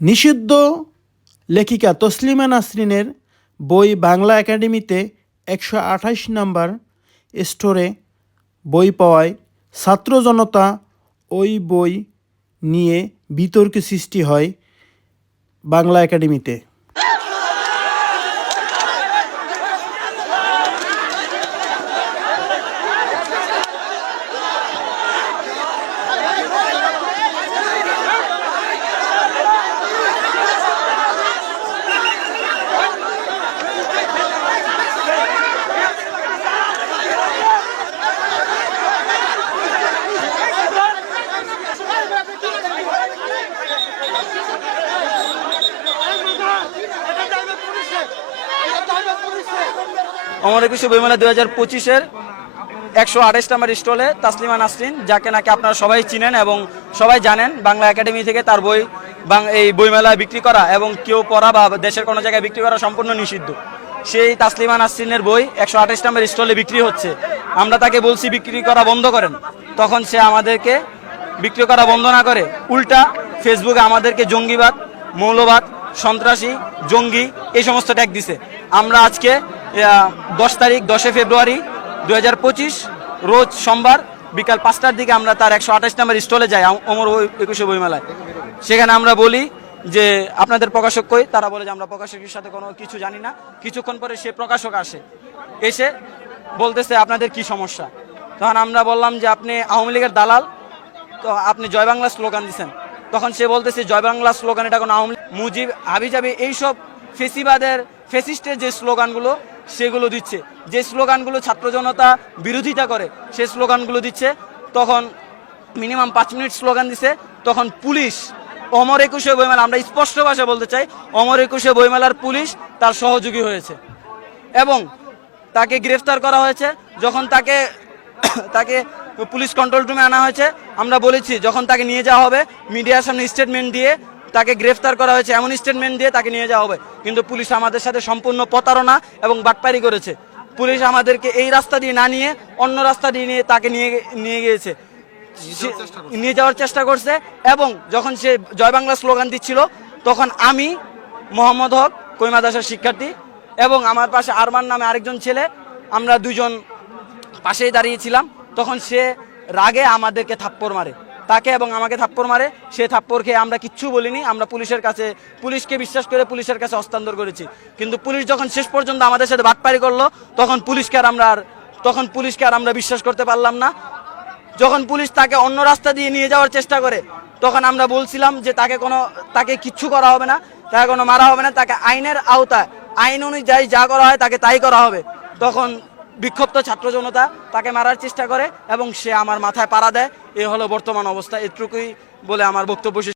নিষিদ্ধ লেখিকা তসলিমা নাসরিনের বই বাংলা একাডেমিতে 128 নম্বর স্টোরে বই পাওয়ায় ছাত্র জনতা ওই বই নিয়ে বিতর্ক সৃষ্টি হয় বাংলা একাডেমিতে। অমর একুশে বইমেলা 2025-এর 128 নম্বর স্টলে তাসলিমা নাসরিন, যাকে নাকি আপনারা সবাই চিনেন এবং সবাই জানেন, বাংলা একাডেমি থেকে তার বই এই বইমেলায় বিক্রি করা এবং কেউ পড়া বা দেশের কোনো জায়গায় বিক্রি করা সম্পূর্ণ নিষিদ্ধ। সেই তাসলিমা নাসরিনের বই 128 নম্বর স্টলে বিক্রি হচ্ছে। আমরা তাকে বলছি বিক্রি করা বন্ধ করেন, তখন সে আমাদেরকে বিক্রি করা বন্ধ না করে উল্টা ফেসবুকে আমাদেরকে জঙ্গিবাদ, মৌলবাদ, সন্ত্রাসী, জঙ্গি এই সমস্ত ট্যাগ দিছে। আমরা আজকে 10 ফেব্রুয়ারি 2025 রোজ সোমবার বিকাল 5টার দিকে আমরা তার 128 নম্বর স্টলে যাই অমর একুশে বইমেলায়। সেখানে আমরা বলি যে আপনাদের প্রকাশক কই? তারা বলে যে আমরা প্রকাশকের সাথে কোনো কিছু জানি না। কিছুক্ষণ পরে সে প্রকাশক আসে, এসে বলতেছে আপনাদের কি সমস্যা। তখন আমরা বললাম যে আপনি আওয়ামী লীগের দালাল, তো আপনি জয় বাংলা স্লোগান দিচ্ছেন। তখন সে বলতেছে জয় বাংলা স্লোগান এটা কোনো আওয়ামী মুজিব হাবিজাবি এইসব ফেসিবাদের ফেসিস্টের যে স্লোগানগুলো সেগুলো দিচ্ছে, যে স্লোগানগুলো ছাত্র জনতা বিরোধিতা করে সেই স্লোগানগুলো দিচ্ছে। তখন মিনিমাম 5 মিনিট স্লোগান দিছে। তখন পুলিশ অমর একুশে বইমেলা, আমরা স্পষ্ট ভাষায় বলতে চাই, অমর একুশে বইমেলার পুলিশ তার সহযোগী হয়েছে এবং তাকে গ্রেফতার করা হয়েছে। যখন তাকে পুলিশ কন্ট্রোল রুমে আনা হয়েছে, আমরা বলেছি যখন তাকে নিয়ে যাওয়া হবে মিডিয়ার সামনে স্টেটমেন্ট দিয়ে তাকে গ্রেফতার করা হয়েছে, এমন স্টেটমেন্ট দিয়ে তাকে নিয়ে যাওয়া হবে। কিন্তু পুলিশ আমাদের সাথে সম্পূর্ণ প্রতারণা এবং বাটপারি করেছে। পুলিশ আমাদেরকে এই রাস্তা দিয়ে না নিয়ে অন্য রাস্তা দিয়ে তাকে নিয়ে গিয়েছে, নিয়ে যাওয়ার চেষ্টা করছে। এবং যখন সে জয় বাংলা স্লোগান দিচ্ছিল তখন আমি মোহাম্মদ হক কই মাদ্রাসার শিক্ষার্থী এবং আমার পাশে আরমান নামে আরেকজন ছেলে, আমরা দুজন পাশেই দাঁড়িয়েছিলাম। তখন সে রাগে আমাদেরকে থাপ্পড় মারে, তাকে এবং আমাকে থাপ্পড় মারে। সে থাপ্পড় খেয়ে আমরা কিচ্ছু বলিনি, আমরা পুলিশকে বিশ্বাস করে পুলিশের কাছে হস্তান্তর করেছি। কিন্তু পুলিশ যখন শেষ পর্যন্ত আমাদের সাথে বাটপারি করলো তখন পুলিশকে আর আমরা বিশ্বাস করতে পারলাম না। যখন পুলিশ তাকে অন্য রাস্তা দিয়ে নিয়ে যাওয়ার চেষ্টা করে তখন আমরা বলছিলাম যে তাকে কিচ্ছু করা হবে না, তাকে কোনো মারা হবে না, তাকে আইনের আওতায় আইন অনুযায়ী যা করা হয় তাকে তাই করা হবে। তখন বিক্ষুব্ধ ছাত্র জনতা তাকে মারার চেষ্টা করে এবং সে আমার মাথায় পাড়া দেয়। এ হলো বর্তমান অবস্থা। এটুকুই বলে আমার বক্তব্য শেষ।